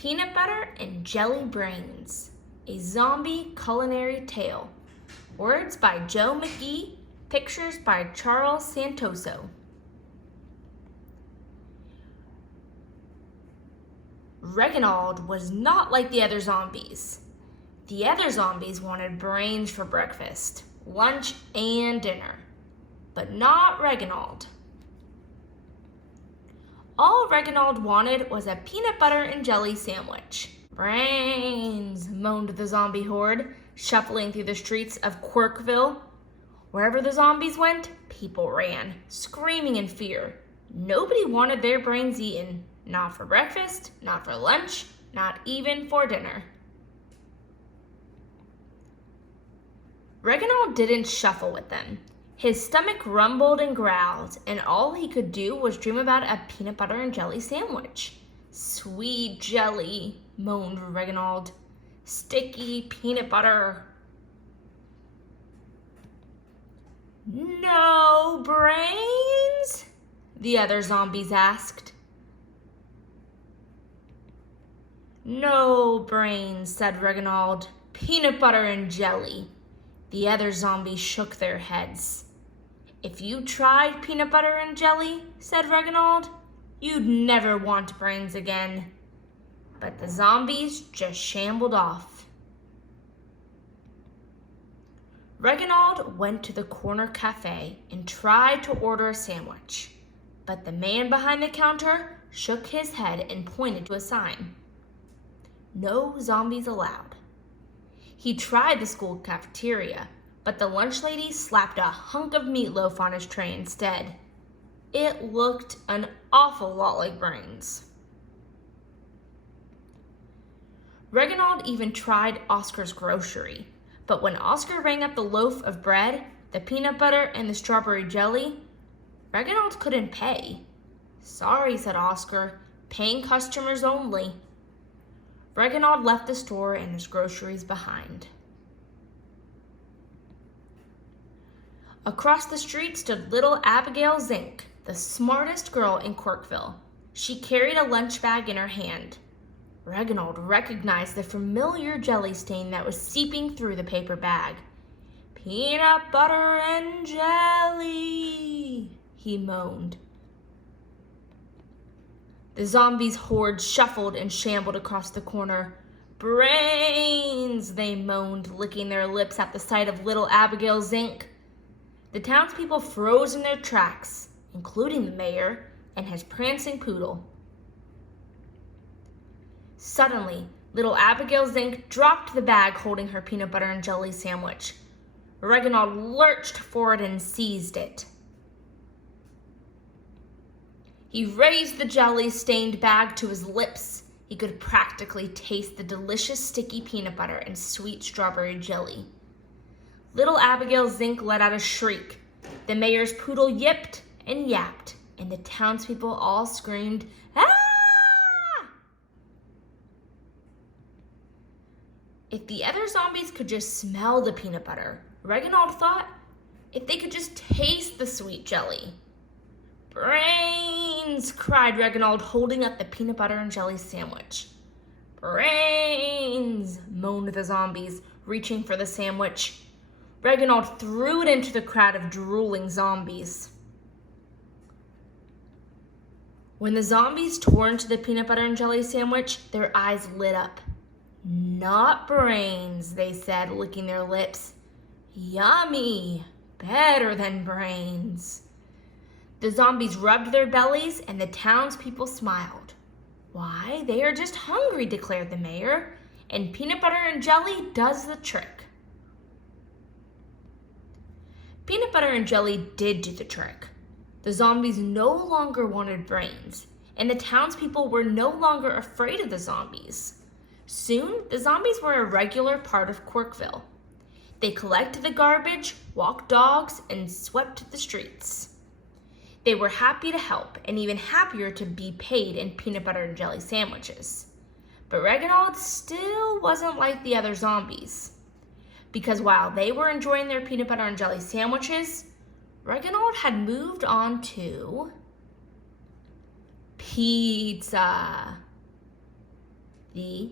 Peanut Butter and Jelly Brains, a zombie culinary tale. Words by Joe McGee, pictures by Charles Santoso. Reginald was not like the other zombies. The other zombies wanted brains for breakfast, lunch, and dinner, but not Reginald. All Reginald wanted was a peanut butter and jelly sandwich. Brains, moaned the zombie horde, shuffling through the streets of Quirkville. Wherever the zombies went, people ran, screaming in fear. Nobody wanted their brains eaten. Not for breakfast, not for lunch, not even for dinner. Reginald didn't shuffle with them. His stomach rumbled and growled, and all he could do was dream about a peanut butter and jelly sandwich. Sweet jelly, moaned Reginald. Sticky peanut butter. No brains? The other zombies asked. No brains, said Reginald. Peanut butter and jelly. The other zombies shook their heads. If you tried peanut butter and jelly, said Reginald, you'd never want brains again. But the zombies just shambled off. Reginald went to the corner cafe and tried to order a sandwich. But the man behind the counter shook his head and pointed to a sign. No zombies allowed. He tried the school cafeteria, but the lunch lady slapped a hunk of meatloaf on his tray instead. It looked an awful lot like brains. Reginald even tried Oscar's grocery, but when Oscar rang up the loaf of bread, the peanut butter, and the strawberry jelly, Reginald couldn't pay. Sorry, said Oscar, paying customers only. Reginald left the store and his groceries behind. Across the street stood little Abigail Zink, the smartest girl in Quirkville. She carried a lunch bag in her hand. Reginald recognized the familiar jelly stain that was seeping through the paper bag. Peanut butter and jelly, he moaned. The zombies' horde shuffled and shambled across the corner. Brains, they moaned, licking their lips at the sight of little Abigail Zink. The townspeople froze in their tracks, including the mayor and his prancing poodle. Suddenly, little Abigail Zink dropped the bag holding her peanut butter and jelly sandwich. Reginald lurched forward and seized it. He raised the jelly-stained bag to his lips. He could practically taste the delicious sticky peanut butter and sweet strawberry jelly. Little Abigail Zink let out a shriek. The mayor's poodle yipped and yapped, and the townspeople all screamed, "Ah!" If the other zombies could just smell the peanut butter, Reginald thought, if they could just taste the sweet jelly. Brains, cried Reginald, holding up the peanut butter and jelly sandwich. Brains, moaned the zombies, reaching for the sandwich. Reginald threw it into the crowd of drooling zombies. When the zombies tore into the peanut butter and jelly sandwich, their eyes lit up. Not brains, they said, licking their lips. Yummy, better than brains. The zombies rubbed their bellies and the townspeople smiled. Why, they are just hungry, declared the mayor, and peanut butter and jelly does the trick. Peanut butter and jelly did do the trick. The zombies no longer wanted brains, and the townspeople were no longer afraid of the zombies. Soon, the zombies were a regular part of Quirkville. They collected the garbage, walked dogs, and swept the streets. They were happy to help, and even happier to be paid in peanut butter and jelly sandwiches. But Reginald still wasn't like the other zombies. Because while they were enjoying their peanut butter and jelly sandwiches, Reginald had moved on to pizza. The